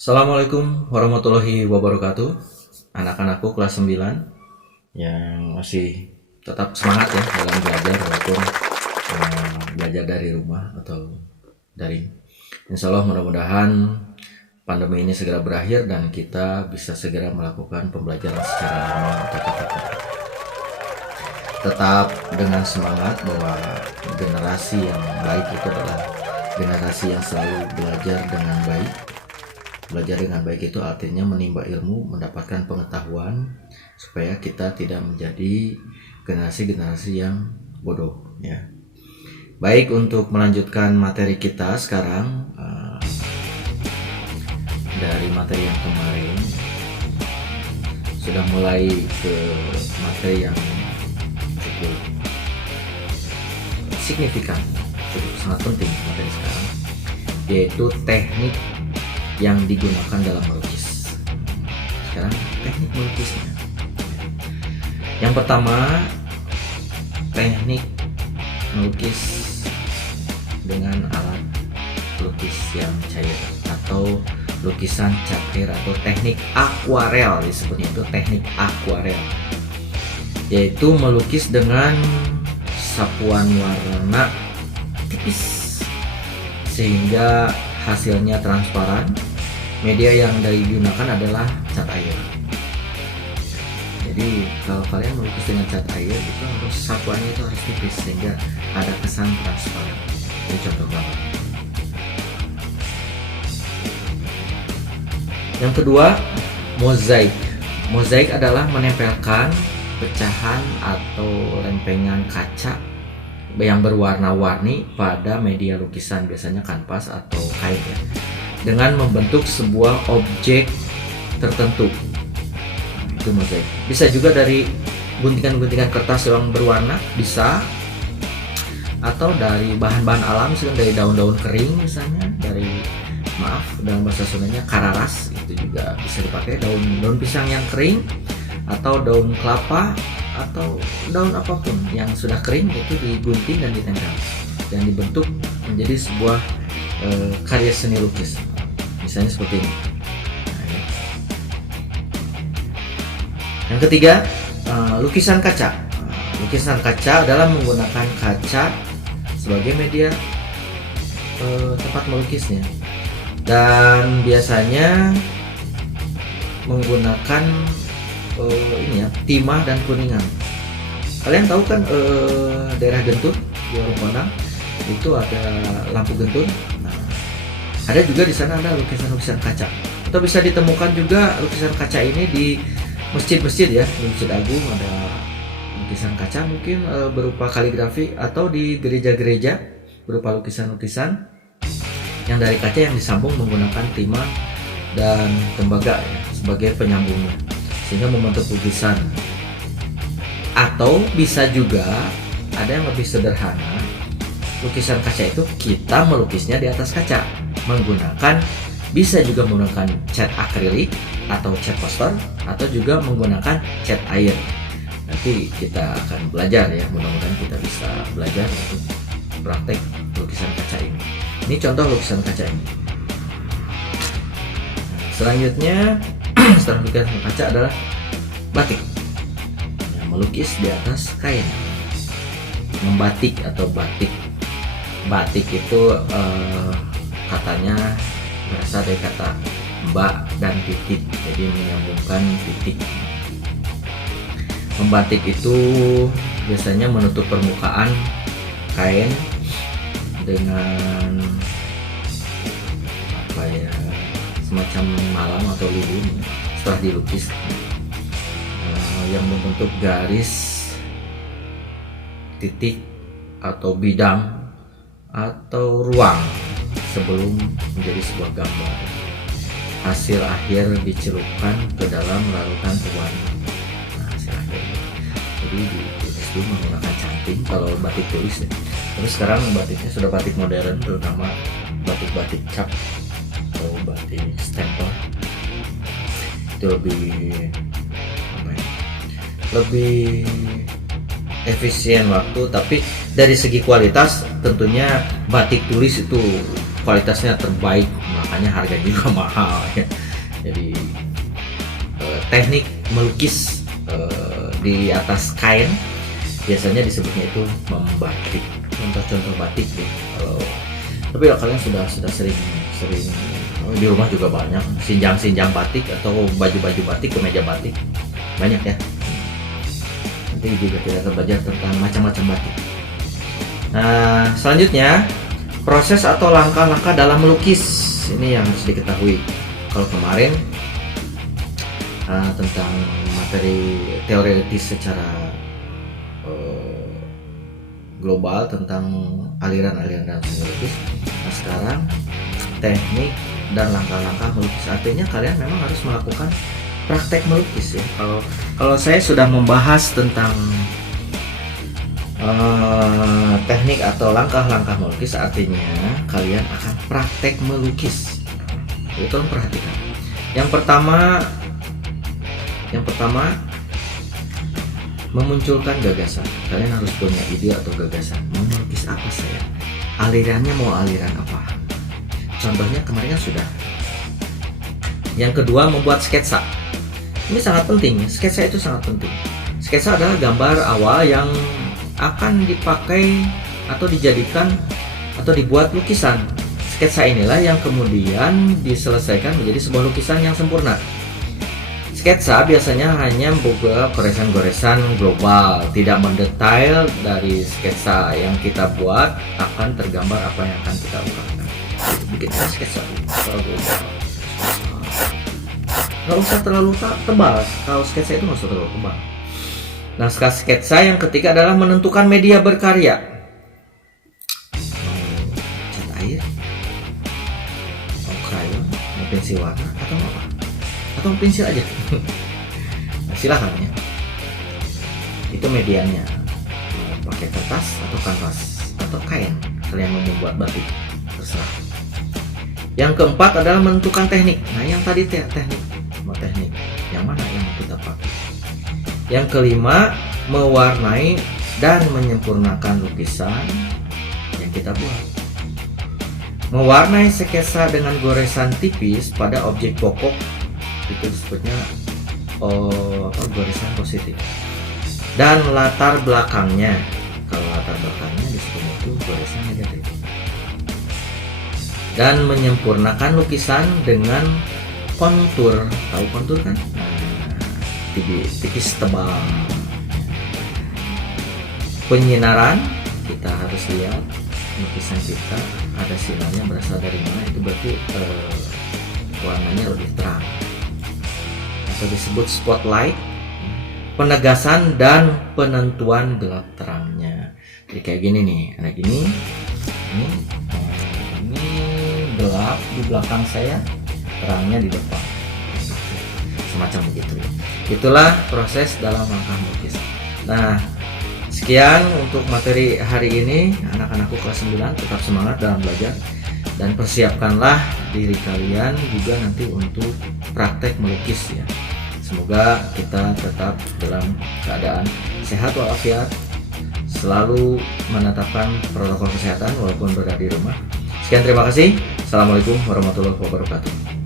Assalamualaikum warahmatullahi wabarakatuh. Anak-anakku kelas 9 yang masih tetap semangat ya dalam belajar walaupun belajar dari rumah atau daring. Insya Allah mudah-mudahan pandemi ini segera berakhir dan kita bisa segera melakukan pembelajaran secara normal atau tatap muka. Tetap dengan semangat bahwa generasi yang baik itu adalah generasi yang selalu belajar dengan baik. Belajar dengan baik itu artinya menimba ilmu, mendapatkan pengetahuan supaya kita tidak menjadi generasi-generasi yang bodoh ya. Baik, untuk melanjutkan materi kita sekarang dari materi yang kemarin sudah mulai ke materi yang cukup signifikan, cukup sangat penting materi sekarang, yaitu teknik yang digunakan dalam melukis. Sekarang teknik melukisnya. Yang pertama, teknik melukis dengan alat lukis yang cair atau lukisan cat air atau teknik akuarel, disebutnya itu teknik akuarel, yaitu melukis dengan sapuan warna tipis sehingga hasilnya transparan. Media yang digunakan adalah cat air. Jadi kalau kalian melukis dengan cat air itu harus sapuannya itu harus tipis sehingga ada kesan transparan. Ini contoh gambar. Yang kedua, mozaik. Mozaik adalah menempelkan pecahan atau lempengan kaca yang berwarna-warni pada media lukisan, biasanya kanvas atau kain ya, dengan membentuk sebuah objek tertentu. Itu mozaik. Bisa juga dari guntingan-guntingan kertas yang berwarna, bisa, atau dari bahan-bahan alam, misalnya dari daun-daun kering, misalnya dari dalam bahasa Sundanya kararas, itu juga bisa dipakai. Daun pisang yang kering atau daun kelapa atau daun apapun yang sudah kering itu digunting dan ditempel dan dibentuk menjadi sebuah karya seni lukis, misalnya seperti ini. Nah, ini. Yang ketiga, lukisan kaca. Lukisan kaca adalah menggunakan kaca sebagai media tempat melukisnya, dan biasanya menggunakan ini ya, timah dan kuningan. Kalian tahu kan daerah Gentur di Warung Kondang itu ada lampu Gentur. Nah, ada juga di sana ada lukisan-lukisan kaca. Atau bisa ditemukan juga lukisan kaca ini di masjid-masjid ya, di Masjid Agung ada lukisan kaca mungkin berupa kaligrafi, atau di gereja-gereja berupa lukisan-lukisan yang dari kaca yang disambung menggunakan timah dan tembaga ya, sebagai penyambungnya, sehingga membentuk lukisan. Atau bisa juga ada yang lebih sederhana, lukisan kaca itu kita melukisnya di atas kaca menggunakan, bisa juga menggunakan cat akrilik atau cat poster, atau juga menggunakan cat air. Nanti kita akan belajar ya, mudah-mudahan kita bisa belajar untuk praktek lukisan kaca ini. Ini contoh lukisan kaca ini. Selanjutnya setelah lukisan kaca adalah batik, yang melukis di atas kain. Membatik atau batik. Batik itu katanya berasal dari kata mbak dan titik, jadi menyambungkan titik. Membatik itu biasanya menutup permukaan kain dengan apa ya, semacam malam atau lilin setelah dilukis, yang membentuk garis, titik atau bidang atau ruang sebelum menjadi sebuah gambar. Hasil akhir dicelupkan ke dalam larutan pewarna. Nah, hasil akhir. Jadi dilukis dulu menggunakan canting kalau batik tulis ya. Terus sekarang batiknya sudah batik modern, terutama batik-batik cap atau batik stempel. Itu lebih efisien waktu, tapi dari segi kualitas tentunya batik tulis itu kualitasnya terbaik. Nah, makanya harganya juga mahal ya. Jadi teknik melukis di atas kain biasanya disebutnya itu membatik. Contoh-contoh batik deh. Tapi ya kalian sudah sering di rumah juga banyak sinjang batik atau baju batik, kemeja batik banyak ya. Nanti juga kita akan belajar tentang macam-macam batik. Nah, selanjutnya proses atau langkah-langkah dalam melukis ini yang harus diketahui. Kalau kemarin tentang materi teoritis secara global tentang aliran-aliran dalam seni melukis. Nah, sekarang teknik dan langkah-langkah melukis, artinya kalian memang harus melakukan praktek melukis ya. Kalau saya sudah membahas tentang teknik atau langkah-langkah melukis, artinya kalian akan praktek melukis. Jadi tolong perhatikan. Yang pertama memunculkan gagasan. Kalian harus punya ide atau gagasan. Mau melukis apa saya? Alirannya mau aliran apa? Contohnya kemarin kan sudah. Yang kedua membuat sketsa. Ini sangat penting. Sketsa itu sangat penting. Sketsa adalah gambar awal yang akan dipakai atau dijadikan atau dibuat lukisan. Sketsa inilah yang kemudian diselesaikan menjadi sebuah lukisan yang sempurna. Sketsa biasanya hanya membuat goresan-goresan global, tidak mendetail. Dari sketsa yang kita buat akan tergambar apa yang akan kita ungkapkan. Bikin sketsa global. Nggak usah terlalu tebal. Kalau sketsa itu nggak usah terlalu tebal. Nah, sketsa yang ketiga adalah menentukan media berkarya. Cat air, krayon, pensil warna, atau apa? Atau pensil aja. Nah, silahkan ya. Itu medianya. Pakai kertas atau kanvas atau kain. Kalian mau membuat batik, terserah. Yang keempat adalah menentukan teknik. Nah, yang tadi teknik, mau teknik yang mana yang kita pakai. Yang kelima, mewarnai dan menyempurnakan lukisan yang kita buat. Mewarnai sketsa dengan goresan tipis pada objek pokok, itu disebutnya goresan positif. Dan latar belakangnya, kalau latar belakangnya disebutnya itu goresan negatif. Dan menyempurnakan lukisan dengan kontur. Tahu kontur kan? Tipis tebal. Penyinaran, kita harus lihat lukisan kita ada sinarnya berasal dari mana, itu berarti warnanya lebih terang atau disebut spotlight. Penegasan dan penentuan gelap terangnya. Jadi kayak gini nih, ada gini, ini gelap di belakang saya, terangnya di depan, semacam begitu. Itulah proses dalam langkah melukis. Nah, sekian untuk materi hari ini. Anak-anakku kelas 9 tetap semangat dalam belajar dan persiapkanlah diri kalian juga nanti untuk praktek melukis ya. Semoga kita tetap dalam keadaan sehat walafiat, selalu menetapkan protokol kesehatan walaupun berada di rumah. Sekian, terima kasih. Assalamualaikum warahmatullahi wabarakatuh.